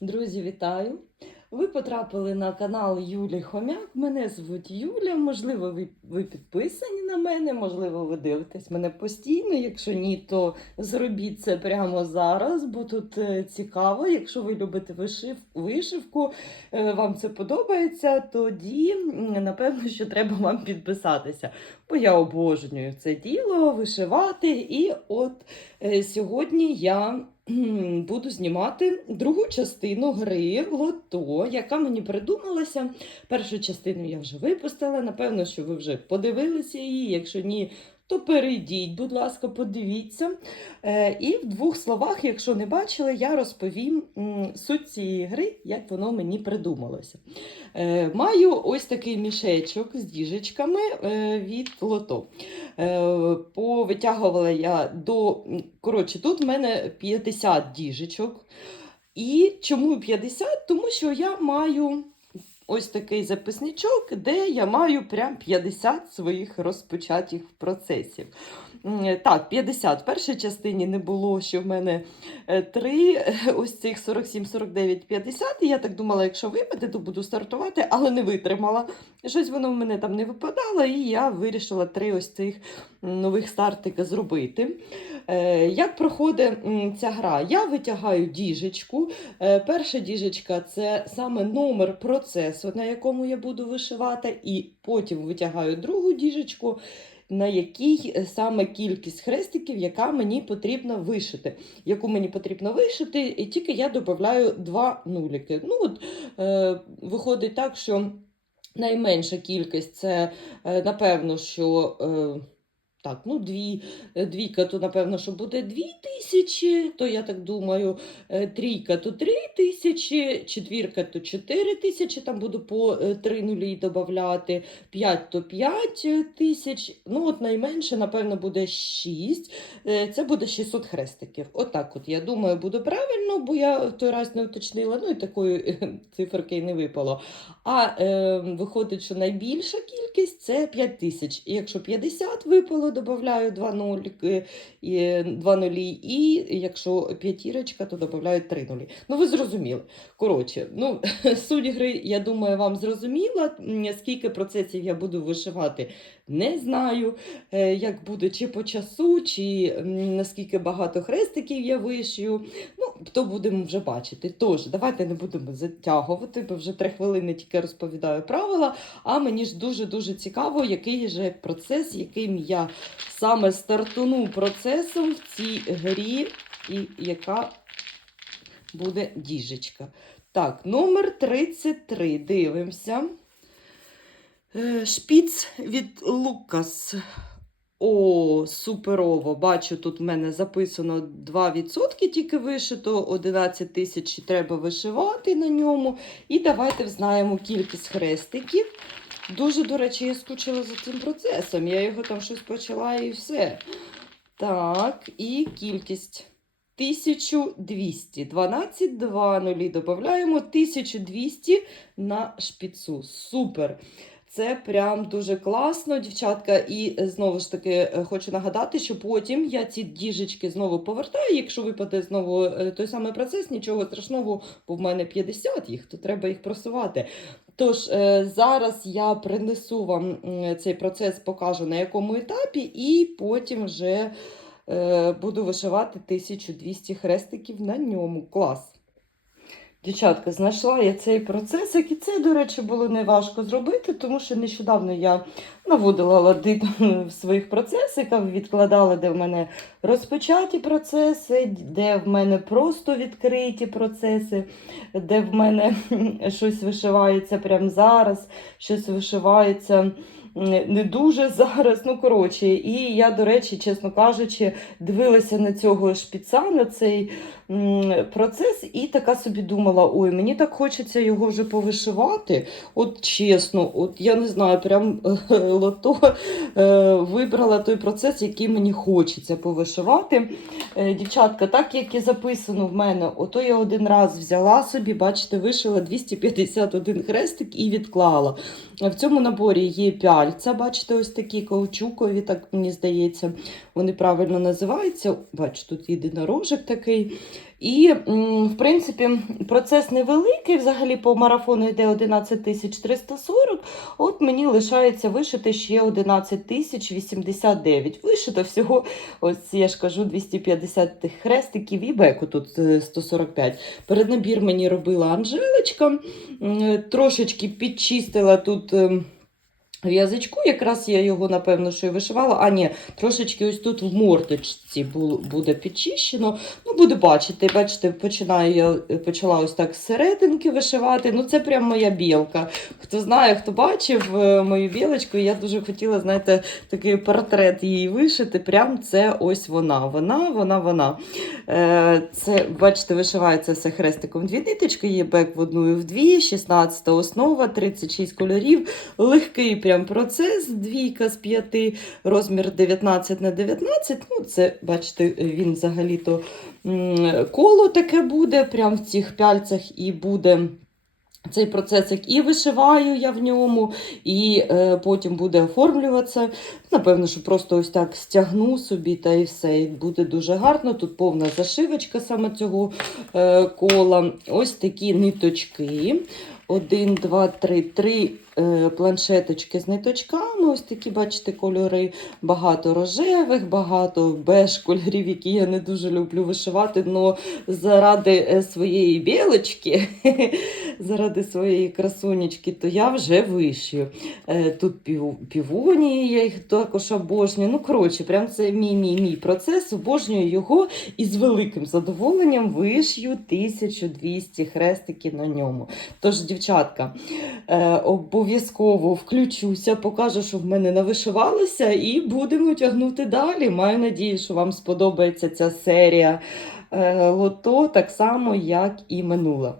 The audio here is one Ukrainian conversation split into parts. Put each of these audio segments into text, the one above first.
Друзі, вітаю! Ви потрапили на канал Юлі Хомяк. Мене звуть Юля. Можливо, ви, ви підписані на мене, можливо, ви дивитесь мене постійно. Якщо ні, то зробіть це прямо зараз, бо тут е, цікаво. Якщо ви любите вишив, вишивку, е, вам це подобається, тоді напевно, що треба вам підписатися. Бо я обожнюю це діло вишивати. І от е, сьогодні я буду знімати другу частину гри Лото, яка мені придумалася. Першу частину я вже випустила. Напевно, що ви вже подивилися її. Якщо ні, то перейдіть, будь ласка, подивіться. Е, і в двох словах, якщо не бачили, я розповім суть цієї гри, як воно мені придумалося. Е, маю ось такий мішечок з діжечками е, від лото. Повитягувала я до. Коротше, тут в мене 50 діжечок. І чому 50? Тому що я маю ось такий записничок, де я маю прям 50 своїх розпочатих процесів. Так, 50. В першій частині не було, що в мене е, три, е, ось цих 47, 49, 50. І я так думала, якщо випаде, то буду стартувати, але не витримала. Щось воно в мене там не випадало, і я вирішила три ось цих нових стартика зробити. Е, Як проходить ця гра? Я витягаю діжечку. Е, Перша діжечка це саме номер процесу, на якому я буду вишивати, і потім витягаю другу діжечку, на якій е, саме кількість хрестиків, яка мені потрібно вишити. Яку мені потрібно вишити, і тільки я додаю два нуліки. Ну, от, е, виходить так, що найменша кількість це, е, напевно, що. Е, так, ну дві, е, двійка, то напевно, що буде дві тисячі, то я так думаю, е, трійка то три тисячі, четвірка то чотири тисячі, там буду по е, три нулі додати, п'ять то п'ять тисяч, ну от найменше, напевно, буде шість, це буде 600 хрестиків. Отак от, я думаю, буде правильно, бо я в той раз не уточнила, ну і такої циферки й не випало. А е, виходить, що найбільша кількість це 5 тисяч. І якщо 50 випало, додаю 2 нулі, е, і 2 нулі, і якщо п'ятірочка, то додаю 3 нулі. Ну, ви зрозуміли. Коротше, ну, суть гри, я думаю, вам зрозуміла. Скільки процесів я буду вишивати, не знаю. Е, Як буде чи по часу, чи наскільки багато хрестиків я вишию. Ну, то будемо вже бачити. Тож, давайте не будемо затягувати, бо вже три хвилини тільки розповідаю правила. А мені ж дуже-дуже цікаво, який же процес, яким я саме стартуну процесом в цій грі, і яка буде діжечка. Так, номер 33. Дивимося. Е, Шпіц від Лукас. О, суперово. Бачу, тут в мене записано 2% тільки вишито, 11 тисяч треба вишивати на ньому. І давайте взнаємо кількість хрестиків. Дуже, до речі, я скучила за цим процесом. Я його там щось почала і все. Так, і кількість 1200. 12, 2 нулі додаємо 1200 на шпіцу. Супер! Це прям дуже класно, дівчатка. І е, знову ж таки е, хочу нагадати, що потім я ці діжечки знову повертаю. Якщо випаде знову е, той самий процес, нічого страшного, бо в мене 50 їх, то треба їх просувати. Тож зараз я принесу вам цей процес, покажу на якому етапі, і потім вже буду вишивати 1200 хрестиків на ньому. Клас! Дівчатка, знайшла я цей процесик, і це, до речі, було неважко зробити, тому що нещодавно я наводила лади в своїх процесиках, відкладала, де в мене розпочаті процеси, де в мене просто відкриті процеси, де в мене щось вишивається прямо зараз, щось вишивається не дуже зараз. Ну, коротше, і я, до речі, чесно кажучи, дивилася на цього шпіца, на цей процес, і така собі думала: ой, мені так хочеться його вже повишивати. От чесно, от я не знаю, прям лото е, вибрала той процес, який мені хочеться повишивати. Е, Дівчатка, так як і записано в мене, ото я один раз взяла собі, бачите, вишила 251 хрестик і відклала. В цьому наборі є пальця. Бачите, ось такі каучукові, так мені здається, вони правильно називаються. Бачу, тут єдинорожок такий. І, в принципі, процес невеликий. Взагалі по марафону йде 11 340. От мені лишається вишити ще 11 тисяч 89. Вишито всього, ось я ж кажу, 250 хрестиків і беку тут е, 145. Переднабір мені робила Анжелочка. Трошечки підчистила тут. В язичку, якраз я його, напевно, що і вишивала. А ні, трошечки ось тут в мордочці буде підчищено. Ну, буду бачити. Бачите, починаю я почала ось так серединки вишивати. Ну, це прям моя білка. Хто знає, хто бачив е, мою білочку, я дуже хотіла, знаєте, такий портрет її вишити. Прям це ось вона. Вона, вона, вона. Е, Це, бачите, вишивається все хрестиком. Дві ниточки, є бек в одну і в дві, 16 основа, 36 кольорів. Легкий прям процес, двійка з п'яти, розмір 19 на 19. Ну, це, бачите, він взагалі-то коло таке буде, прям в цих пяльцях і буде. Цей процесик і вишиваю я в ньому, і е, потім буде оформлюватися. Напевно, що просто ось так стягну собі та і все. І буде дуже гарно. Тут повна зашивочка саме цього е, кола. Ось такі ниточки. Один, два, три, три планшеточки з ниточками. Ось такі, бачите, кольори. Багато рожевих, багато беж кольорів, які я не дуже люблю вишивати. але заради е, своєї білочки, заради своєї красунечки, то я вже вишию. Е, Тут пів, півонії, я їх також обожнюю. Ну, коротше, прям це мій мій мій процес. Обожнюю його і з великим задоволенням вишью 1200 хрестиків на ньому. Тож, дівчатка, е, обов'язково включуся, покажу, що в мене навишивалося, і будемо тягнути далі. Маю надію, що вам сподобається ця серія е, лото, так само, як і минула.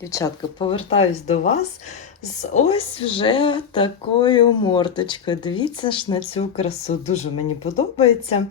Дівчатка, повертаюсь до вас з ось вже такою морточкою. Дивіться ж на цю красу. Дуже мені подобається.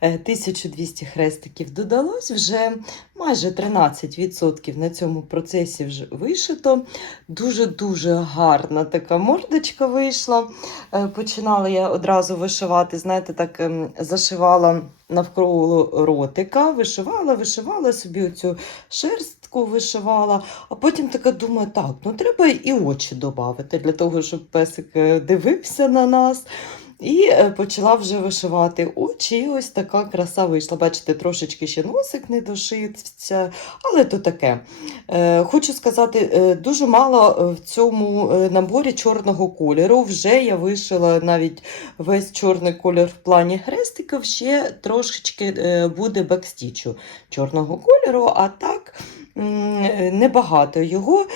Е, 1200 хрестиків додалось вже майже 13% на цьому процесі вже вишито. Дуже-дуже гарна така мордочка вийшла. Е, Починала я одразу вишивати, знаєте, так ем, зашивала навколо ротика, вишивала, вишивала собі оцю шерстку вишивала, а потім така думаю, так, ну треба і очі додати для того, щоб песик е, дивився на нас. І е, почала вже вишивати очі, і ось така краса вийшла. Бачите, трошечки ще носик не дошився, але то таке. Е, хочу сказати, е, дуже мало в цьому наборі чорного кольору. Вже я вишила навіть весь чорний колір в плані хрестиків, ще трошечки буде бекстічу чорного кольору, а так небагато його.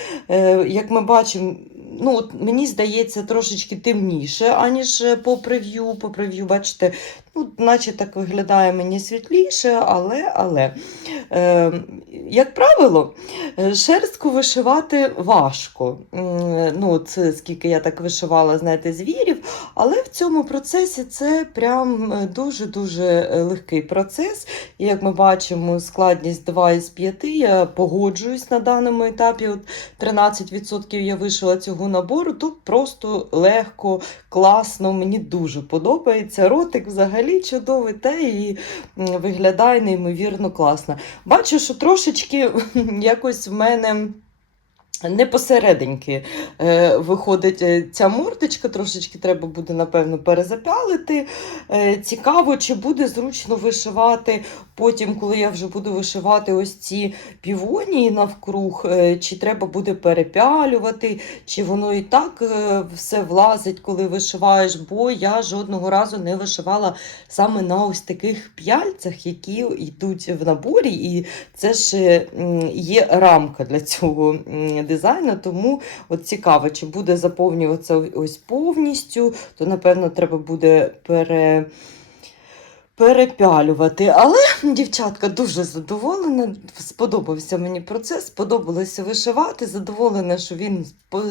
Як ми бачимо, ну, от мені здається, трошечки темніше, аніж е, по прев'ю. По прев'ю, бачите, ну, наче так виглядає мені світліше, але, але е, як правило, е, шерстку вишивати важко. Ну, це скільки я так вишивала, знаєте, звірів. Але в цьому процесі це прям е, дуже-дуже е, легкий процес. І як ми бачимо, складність 2 із 5, я погоджуюсь на даному етапі. От 13% я вишила цього набору. Тут просто легко, класно, мені дуже подобається. Ротик взагалі чудовий, та і виглядає неймовірно класно. Бачу, що трошечки якось в мене. Не посерединьки е, виходить е, ця мордочка, трошечки треба буде, напевно, перезапялити. Е, цікаво, чи буде зручно вишивати потім, коли я вже буду вишивати ось ці півонії навкруг, е, чи треба буде перепялювати, чи воно і так е, все влазить, коли вишиваєш, бо я жодного разу не вишивала саме на ось таких п'яльцях, які йдуть в наборі, і це ж е, є рамка для цього дизайну, тому от цікаво, чи буде заповнюватися ось повністю, то напевно треба буде пере. Перепялювати, але дівчатка дуже задоволена. Сподобався мені процес, сподобалося вишивати. Задоволена, що він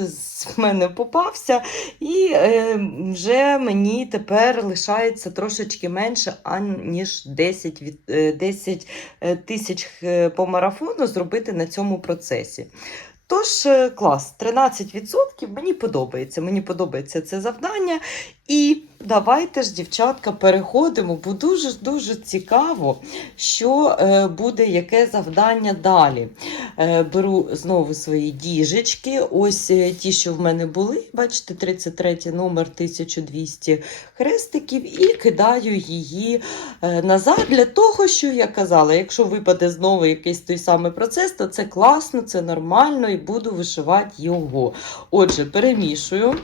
з мене попався, і е, вже мені тепер лишається трошечки менше, аніж 10, від, е, 10 е, тисяч е, по марафону зробити на цьому процесі. Тож, е, клас, 13% мені подобається. Мені подобається це завдання. І давайте ж, дівчатка, переходимо, бо дуже-дуже цікаво, що е, буде яке завдання далі. Е, беру знову свої діжечки. Ось е, ті, що в мене були. Бачите, 33 номер 1200 хрестиків, і кидаю її назад для того, що я казала. Якщо випаде знову якийсь той самий процес, то це класно, це нормально і буду вишивати його. Отже, перемішую.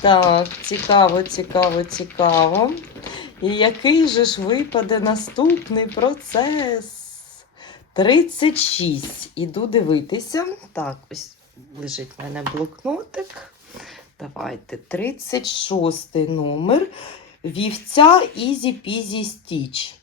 Так, цікаво, цікаво, цікаво. І який же ж випаде наступний процес? 36. Іду дивитися. Так, ось лежить в мене блокнотик. Давайте, 36 номер. Вівця Easy Peasy Stitch.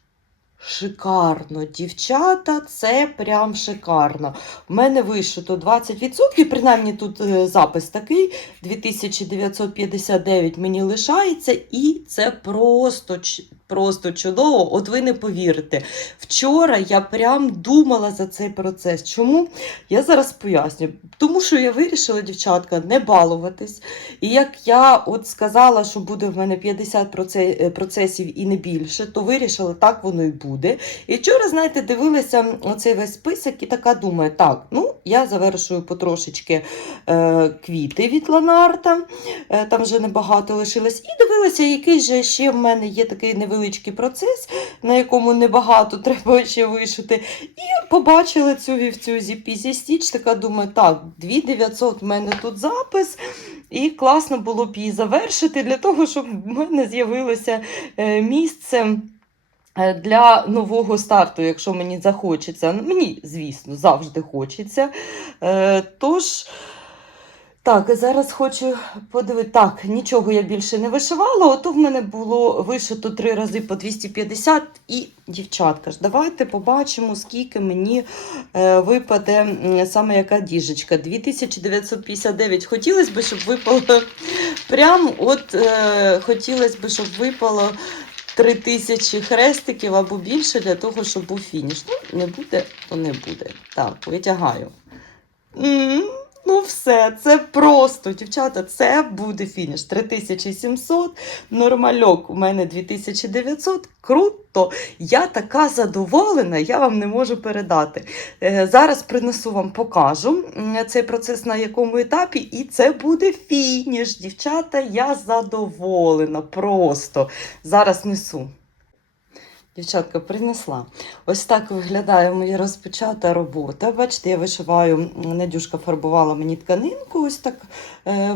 Шикарно, дівчата, це прям шикарно. У мене вишито 20%, принаймні тут е, запис такий. 2959 мені лишається, і це просто, просто чудово. От ви не повірите. Вчора я прям думала за цей процес. Чому? Я зараз поясню. Тому що я вирішила, дівчатка, не балуватись. І як я от сказала, що буде в мене 50 е, процесів і не більше, то вирішила, так воно і буде. І вчора, знаєте, дивилася оцей весь список і така думаю, так, ну я завершую потрошечки е, квіти від Ланарта, е, там вже небагато лишилось. І дивилася, який же ще в мене є такий невеличкий процес, на якому небагато треба ще вишити. І побачила цю вівцю зі Стіч, така думаю, так, 2900 в мене тут запис. І класно було б її завершити для того, щоб в мене з'явилося е, місце е, для нового старту, якщо мені захочеться. Мені, звісно, завжди хочеться. Е, Тож. Так, зараз хочу подивитися. Так, нічого я більше не вишивала. Ото в мене було вишито три рази по 250. І, дівчатка ж, давайте побачимо, скільки мені е, випаде м, саме яка діжечка. 2959. Хотілося б, щоб випало прям от е, хотілося б, щоб випало 3000 хрестиків або більше для того, щоб був фініш. Ну, не буде, то не буде. Так, витягаю. М, Ну, все, це просто, дівчата, це буде фініш. 3700, нормальок у мене 2900. Круто! Я така задоволена, я вам не можу передати. Е, Зараз принесу вам, покажу цей процес на якому етапі, і це буде фініш. Дівчата, я задоволена просто. Зараз несу. Дівчатка принесла. Ось так виглядає моя розпочата робота. Бачите, я вишиваю, Надюшка фарбувала мені тканинку. Ось так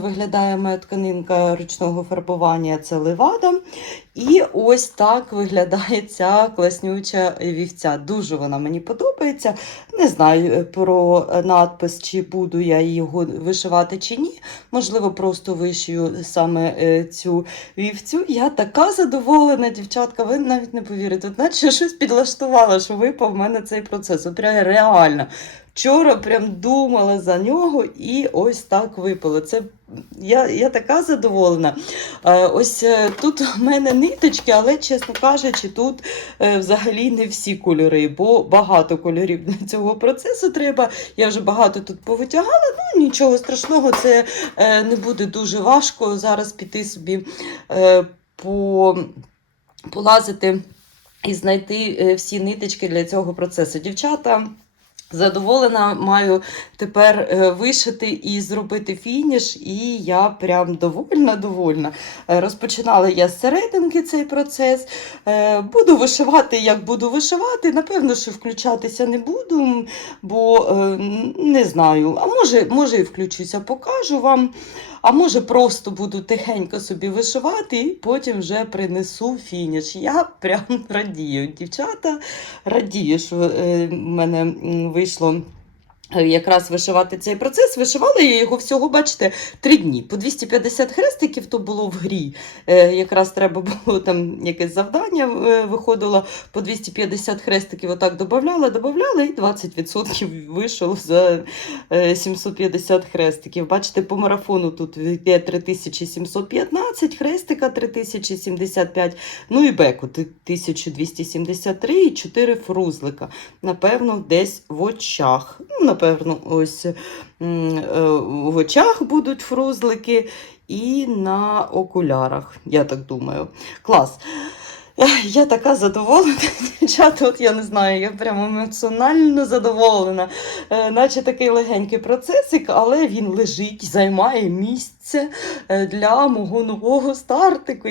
виглядає моя тканинка ручного фарбування. Це левада. І ось так виглядає ця класнюча вівця. Дуже вона мені подобається. Не знаю е, про надпис, чи буду я його вишивати чи ні. Можливо, просто вишию саме е, цю вівцю. Я така задоволена, дівчатка, ви навіть не повірите. Наче щось підлаштувала, що випав в мене цей процес. От реально. Вчора прям думала за нього і ось так випало. Це я, я така задоволена. Е, ось е, тут у мене ниточки, але, чесно кажучи, тут е, взагалі не всі кольори, бо багато кольорів для цього процесу треба. Я вже багато тут повитягала, ну нічого страшного, це не буде дуже важко зараз піти собі по, полазити і знайти всі ниточки для цього процесу. Дівчата. Задоволена, маю тепер е, вишити і зробити фініш, і я прям довольна, довольна. Е, Розпочинала я з серединки цей процес. Е, Буду вишивати, як буду вишивати. Напевно, що включатися не буду, бо не знаю. А може, може і включуся, покажу вам. А може, просто буду тихенько собі вишивати і потім вже принесу фініш. Я прям радію, дівчата. Радію, що е, в мене вийшло. Е, Якраз вишивати цей процес. Вишивала я його всього, бачите, три дні. По 250 хрестиків то було в грі. Е, якраз треба було там якесь завдання е, виходило по 250 хрестиків. Отак додавала, додавала, і 20% вийшло за е, 750 хрестиків. Бачите, по марафону тут йде 3715, хрестика 3075, ну і беку 1273 і 4 фрузлика. Напевно, десь в очах. Напевно, ось е, в очах будуть фрузлики і на окулярах, я так думаю. Клас. Я така задоволена, дівчата, от я не знаю, я прямо емоціонально задоволена. Е, наче такий легенький процесик, але він лежить, займає місце е, для мого нового стартику,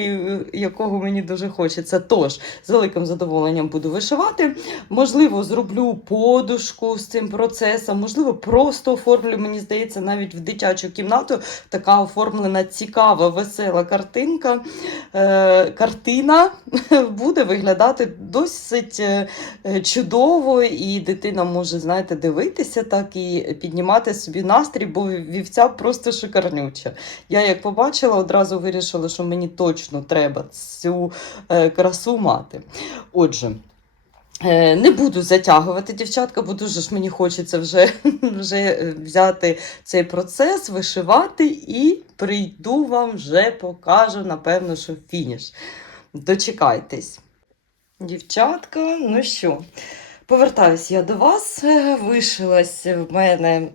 якого мені дуже хочеться. Тож, з великим задоволенням буду вишивати. Можливо, зроблю подушку з цим процесом, можливо, просто оформлю, мені здається, навіть в дитячу кімнату така оформлена цікава, весела картинка. Е, картина буде виглядати досить е, е, чудово, і дитина може, знаєте, дивитися так і піднімати собі настрій, бо вівця просто шикарнюча. Я як побачила, одразу вирішила, що мені точно треба цю е, красу мати. Отже. е, Не буду затягувати, дівчатка, бо дуже ж мені хочеться вже, вже взяти цей процес, вишивати і прийду вам вже покажу, напевно, що фініш. Дочекайтесь. Дівчатка, ну що, повертаюсь я до вас. Вишилась в мене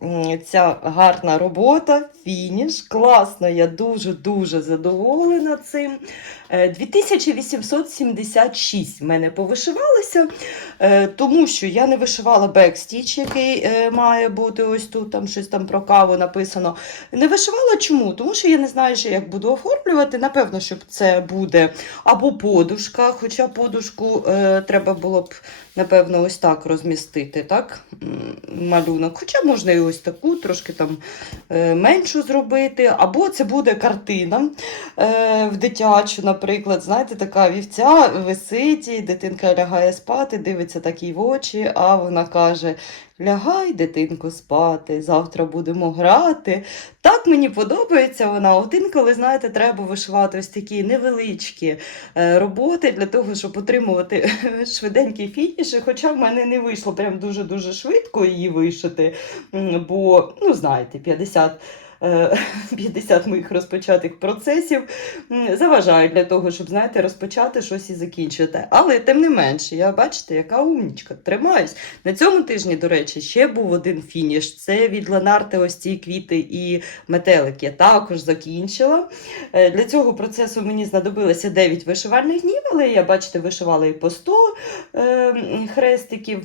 ця гарна робота, фініш. Класно, я дуже-дуже задоволена цим. Е, 2876 в мене повишивалися, е, тому що я не вишивала бекстіч, який е, має бути ось тут, там щось там про каву написано. Не вишивала чому? Тому що я не знаю, ще як буду оформлювати. Напевно, що це буде або подушка, хоча подушку е, треба було б, напевно, ось так розмістити, так? Малюнок. Хоча можна і ось таку, трошки там е, меншу зробити, або це буде картина е, в дитячу, наприклад. Знаєте, така вівця висить, дитинка лягає спати, дивиться такій в очі, а вона каже: Лягай, дитинко, спати, завтра будемо грати. Так мені подобається вона. От інколи, знаєте, треба вишивати ось такі невеличкі е, роботи для того, щоб отримувати швиденькі фініші. Хоча в мене не вийшло прям дуже-дуже швидко її вишити, бо, ну, знаєте, 50. Е, 50 моїх розпочатих процесів заважають для того, щоб знаєте, розпочати щось і закінчити. Але тим не менше, я бачите, яка умнічка, тримаюсь. На цьому тижні, до речі, ще був один фініш. Це від Ленарти ось ці квіти і метелик. Я також закінчила. Е, Для цього процесу мені знадобилося 9 вишивальних днів, але я, бачите, вишивала і по 100 е, хрестиків.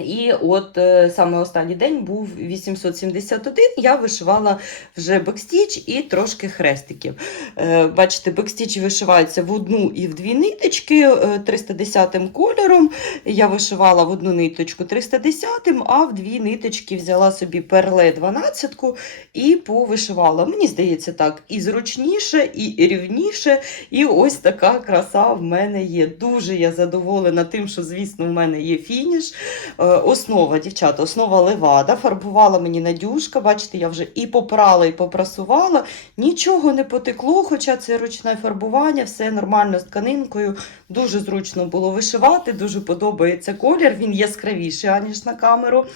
І от е, саме останній день був 871. Я вишивала вже бекстіч і трошки хрестиків. Е, бачите, бекстіч вишивається в одну і в дві ниточки е, 310 кольором. Я вишивала в одну ниточку 310, а в дві ниточки взяла собі перле 12 і повишивала. Мені здається, так і зручніше, і рівніше. І ось така краса в мене є. Дуже я задоволена тим, що, звісно, в мене є фініш. Е, Основа, дівчата, основа левада. Фарбувала мені Надюшка. Бачите, я вже і попрала, і попрасувала. Нічого не потекло, хоча це ручне фарбування, все нормально з тканинкою. Дуже зручно було вишивати, дуже подобається колір. Він яскравіший, аніж на камеру.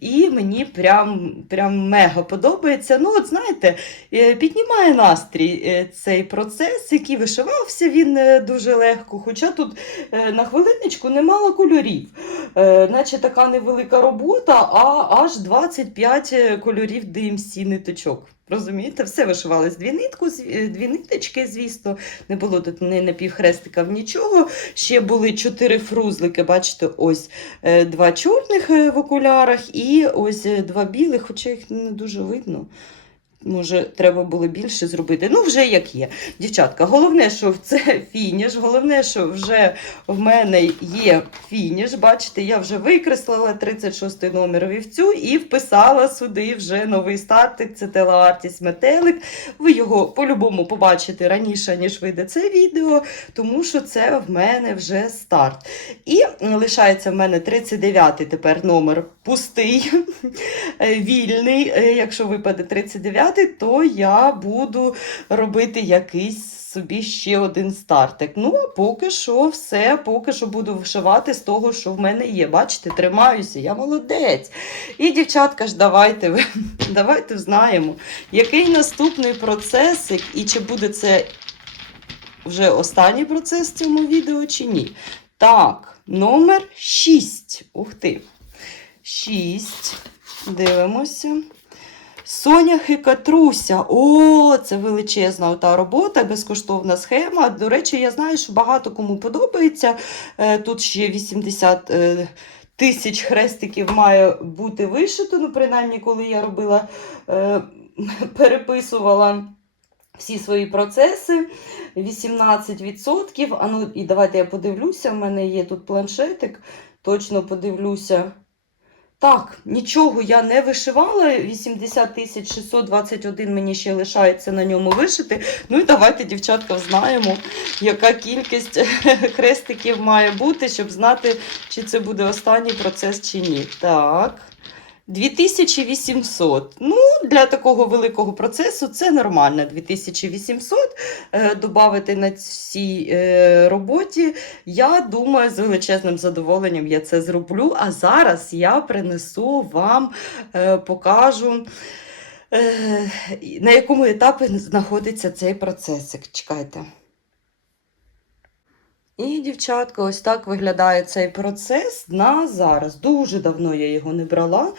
І мені прям, прям мега подобається. Ну, от знаєте, е, піднімає настрій е, цей процес, який вишивався він дуже легко. Хоча тут на хвилиночку немало кольорів. Наче така невелика робота, а аж 25 кольорів DMC ниточок. Розумієте, все вишивалось дві нитку, е, дві ниточки, звісно. Не було тут ні напівхрестиків, нічого. Ще були чотири фрузлики. Бачите, ось е, два чорних е, в окулярах і ось е, два білих, хоча їх не дуже видно. Може, треба було більше зробити. Ну, вже як є. Дівчатка, головне, що це фініш, головне, що вже в мене є фініш. Бачите, я вже викреслила 36 номер вівцю і вписала сюди вже новий стартик. Це телеартість метелик. Ви його по-любому побачите раніше, ніж вийде це відео, тому що це в мене вже старт. І лишається в мене 39-й тепер номер пустий, вільний. Е, Якщо випаде 39-й, то я буду робити якийсь собі ще один стартик. Ну, а поки що все, поки що буду вишивати з того, що в мене є. Бачите, тримаюся, я молодець. І, дівчатка ж, давайте, давайте знаємо, який наступний процесик, і чи буде це вже останній процес в цьому відео, чи ні. Так, номер 6. Ух ти. 6. Дивимося. Соняхи Катруся. О, це величезна ота робота, безкоштовна схема. До речі, я знаю, що багато кому подобається. Е, Тут ще 80 е, тисяч хрестиків має бути вишито. Ну, принаймні, коли я робила, е, переписувала всі свої процеси. 18%. А ну, і давайте я подивлюся. У мене є тут планшетик. Точно подивлюся. Так, нічого я не вишивала. 80 тисяч 621 мені ще лишається на ньому вишити. Ну і давайте, дівчатка, знаємо, яка кількість хрестиків має бути, щоб знати, чи це буде останній процес чи ні. Так. 2800. Ну, для такого великого процесу це нормально. 2800 е, додати на цій е, роботі. Я думаю, з величезним задоволенням я це зроблю. А зараз я принесу вам, е, покажу. На якому етапі знаходиться цей процесик. Чекайте. І, дівчатка, ось так виглядає цей процес на зараз. Дуже давно я його не брала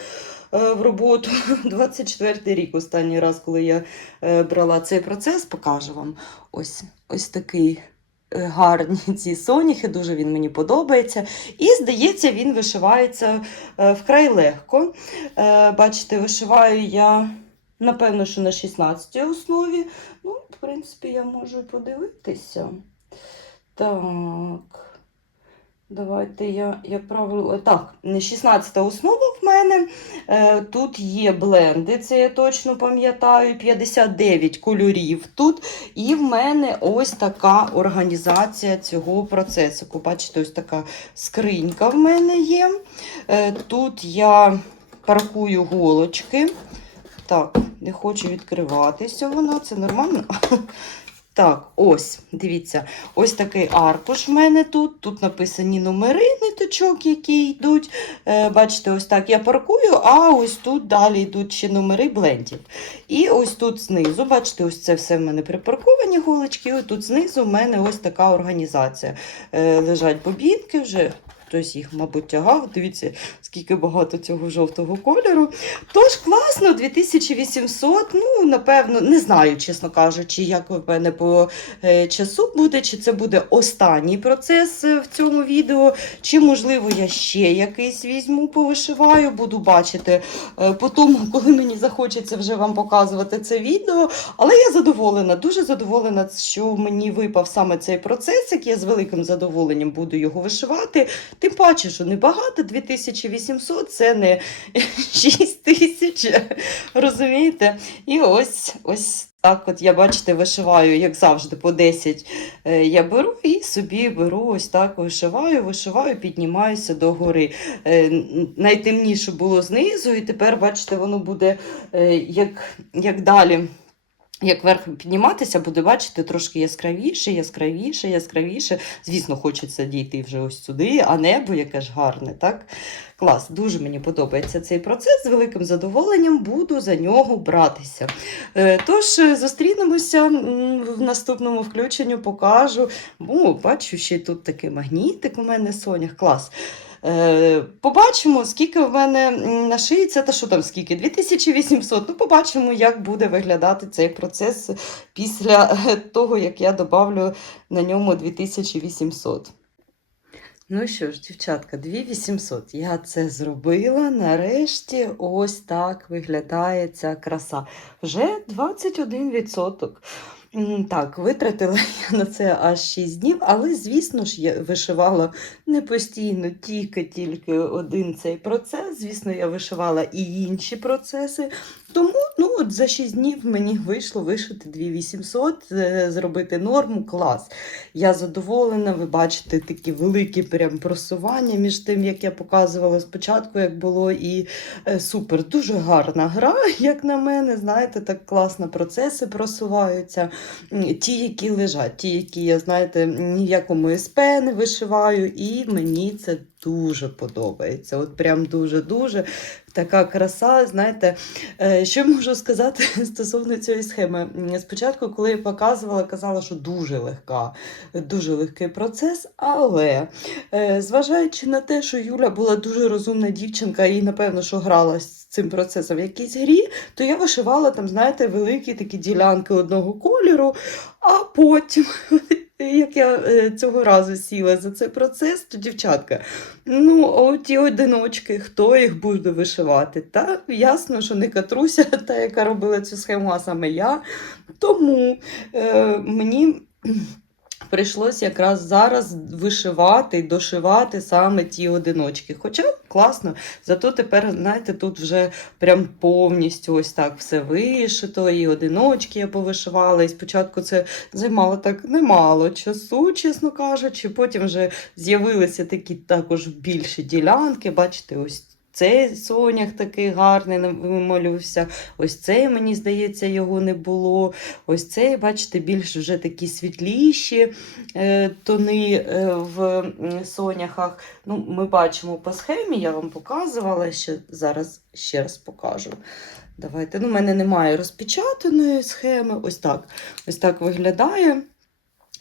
е, в роботу. 24 рік, останній раз, коли я е, брала цей процес, покажу вам ось, ось такий. е, Гарні ці соняхи, дуже він мені подобається. І, здається, він вишивається вкрай легко. Бачите, вишиваю я, напевно, що на 16 основі. Ну, в принципі, я можу подивитися. Так. Давайте я, як правило, так, 16-та основа в мене. Е, Тут є бленди, це я точно пам'ятаю, 59 кольорів тут. І в мене ось така організація цього процесу. Бачите, ось така скринька в мене є. Е, Тут я паркую голочки. Так, не хочу відкриватися вона, це нормально. Так, ось, дивіться, ось такий аркуш в мене тут. Тут написані номери ниточок, які йдуть. Е, бачите, ось так я паркую, а ось тут далі йдуть ще номери блендів. І ось тут знизу, бачите, ось це все в мене припарковані голочки. І тут знизу в мене ось така організація. Е, лежать бобінки вже. Хтось їх, мабуть, тягав. Дивіться, скільки багато цього жовтого кольору. Тож класно, 2800. Ну, напевно, не знаю, чесно кажучи, як в мене по е, часу буде, чи це буде останній процес е, в цьому відео, чи, можливо, я ще якийсь візьму, повишиваю, буду бачити е, по тому, коли мені захочеться вже вам показувати це відео. Але я задоволена, дуже задоволена, що мені випав саме цей процесик. Я з великим задоволенням буду його вишивати. Тим паче, що небагато, 2800 це не 6000. Розумієте? І ось ось так от я, бачите, вишиваю, як завжди, по 10 е, я беру і собі беру ось так вишиваю, вишиваю, піднімаюся до гори. Е, Найтемніше було знизу, і тепер, бачите, воно буде е, як, як далі. Як вверх підніматися, буде бачити трошки яскравіше, яскравіше, яскравіше. Звісно, хочеться дійти вже ось сюди, а небо яке ж гарне, так? Клас, дуже мені подобається цей процес. З великим задоволенням буду за нього братися. Е, Тож е, зустрінемося в наступному включенню, покажу. О, бачу, ще тут такий магнітик у мене сонях. Клас. Е, побачимо, скільки в мене нашиється, та що там скільки? 2800. Ну, побачимо, як буде виглядати цей процес після е, того, як я добавлю на ньому 2800. Ну що ж, дівчатка, 2800. Я це зробила. Нарешті ось так виглядає ця краса. Вже 21%. Так, витратила я на це аж 6 днів, але, звісно ж, я вишивала не постійно, тільки-тільки один цей процес. Звісно, я вишивала і інші процеси. Тому ну, от за 6 днів мені вийшло вишити 2800, е, зробити норму, клас. Я задоволена, ви бачите такі великі прям просування між тим, як я показувала спочатку, як було, і е, супер. Дуже гарна гра, як на мене. Знаєте, так класно процеси просуваються. Ті, які лежать, ті, які я, знаєте, ні в якому СП не вишиваю, і мені це дуже подобається. От прям дуже-дуже така краса. Знаєте, Е, що можу сказати стосовно цієї схеми? Спочатку, коли я показувала, казала, що дуже легка, дуже легкий процес, але е, зважаючи на те, що Юля була дуже розумна дівчинка і, напевно, що грала з цим процесом в якійсь грі, то я вишивала там, знаєте, великі такі ділянки одного кольору, а потім. Як я е, цього разу сіла за цей процес, то дівчатка, ну, а ті одиночки, хто їх буде вишивати? Та ясно, що не Катруся, та, яка робила цю схему, а саме я. Тому е, мені прийшлось якраз зараз вишивати і дошивати саме ті одиночки. Хоча класно, зато тепер, знаєте, тут вже прям повністю ось так все вишито, і одиночки я повишивала. І спочатку це займало так немало часу, чесно кажучи. Потім вже з'явилися такі також більші ділянки. Бачите, ось. Цей сонях такий гарний вималювався. Ось цей, мені здається, його не було. Ось цей, бачите, більш вже такі світліші е, тони е, в соняхах. Ну, ми бачимо по схемі, я вам показувала, ще зараз ще раз покажу. Давайте. Ну, в мене немає розпечатаної схеми. Ось так. Ось так виглядає.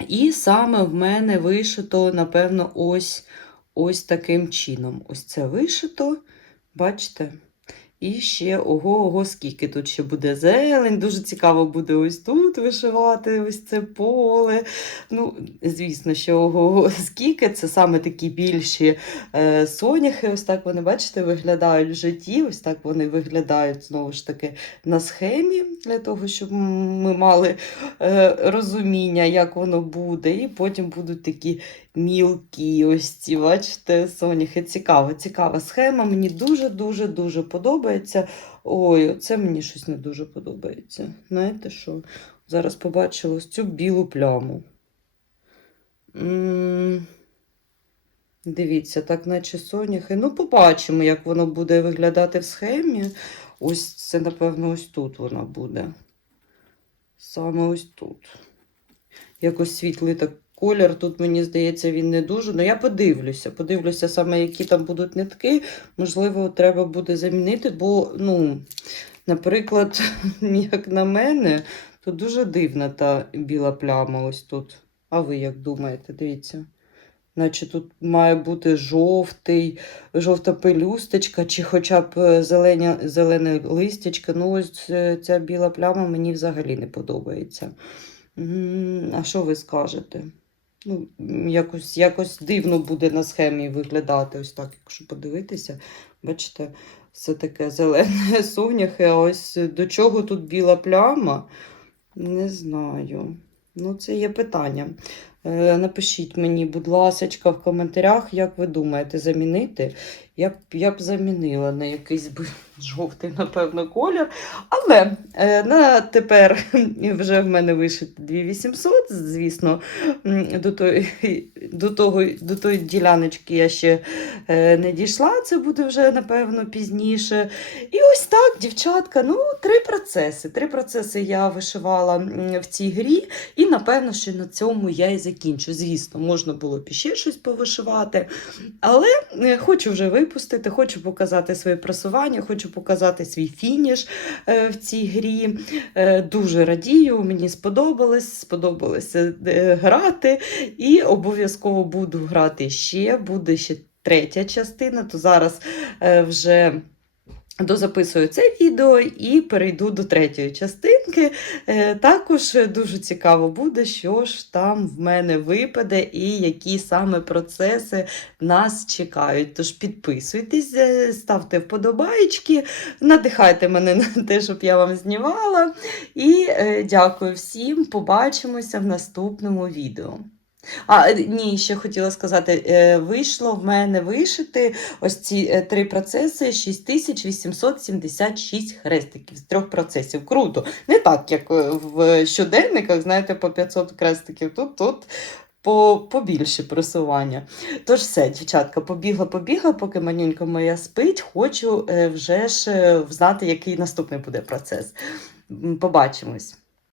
І саме в мене вишито, напевно, ось, ось таким чином. Ось це вишито. Бачите? І ще ого, ого, скільки тут ще буде зелень. Дуже цікаво буде ось тут вишивати, ось це поле. Ну, звісно, що ого, ого, скільки. Це саме такі більші е, соняхи. Ось так вони, бачите, виглядають в житті. Ось так вони виглядають знову ж таки на схемі, для того, щоб ми мали е, розуміння, як воно буде. І потім будуть такі мілкі, ось ці, бачите, соняхи. Цікава, цікава схема. Мені дуже-дуже дуже подобається. Ой, це мені щось не дуже подобається. Знаєте що? Зараз побачила ось цю білу пляму. Дивіться, так, наче соняхи. Ну, побачимо, як воно буде виглядати в схемі. Ось це, напевно, ось тут вона буде. Саме ось тут. Якось світлий так колір. Тут, мені здається, він не дуже. Ну, я подивлюся. Подивлюся саме, які там будуть нитки. Можливо, треба буде замінити, бо, ну, наприклад, як на мене, то дуже дивна та біла пляма ось тут. А ви як думаєте? Дивіться. Наче тут має бути жовтий, жовта пелюсточка, чи хоча б е, зелені, зелене листячко. Ну, ось е, ця біла пляма мені взагалі не подобається. А що ви скажете? Ну, якось, якось дивно буде на схемі виглядати. Ось так, якщо подивитися. Бачите, все таке зелене соняхи, а ось до чого тут біла пляма? Не знаю. Ну, це є питання. Е, Напишіть мені, будь ласка, в коментарях, як ви думаєте, замінити. Я б, я б замінила на якийсь би жовтий, напевно, колір. Але е, на тепер вже в мене вишити 2800, звісно, до тої, до, того, до тої діляночки я ще е, не дійшла. Це буде вже, напевно, пізніше. І ось так, дівчатка, ну, три процеси. Три процеси я вишивала в цій грі, і напевно, що на цьому я і закінчу. Звісно, можна було б ще щось повишивати. Але е, хочу вже випустити, хочу показати своє просування, хочу показати свій фініш е, в цій грі. Е, Дуже радію, мені сподобалось, сподобалося грати, і обов'язково буду грати ще. Буде ще третя частина, то зараз вже. Дозаписую це відео і перейду до третьої частинки. Е, Також дуже цікаво буде, що ж там в мене випаде і які саме процеси нас чекають. Тож підписуйтесь, е, ставте вподобайки, надихайте мене на те, щоб я вам знімала. І е, дякую всім. Побачимося в наступному відео. А, ні, ще хотіла сказати, е, вийшло в мене вишити ось ці е, три процеси 6876 хрестиків з трьох процесів. Круто. Не так, як е, в щоденниках, знаєте, по 500 хрестиків. Тут, тут по, побільше просування. Тож все, дівчатка, побігла, побігла, поки манюнька моя спить, хочу вже ж знати, який наступний буде процес. Побачимось.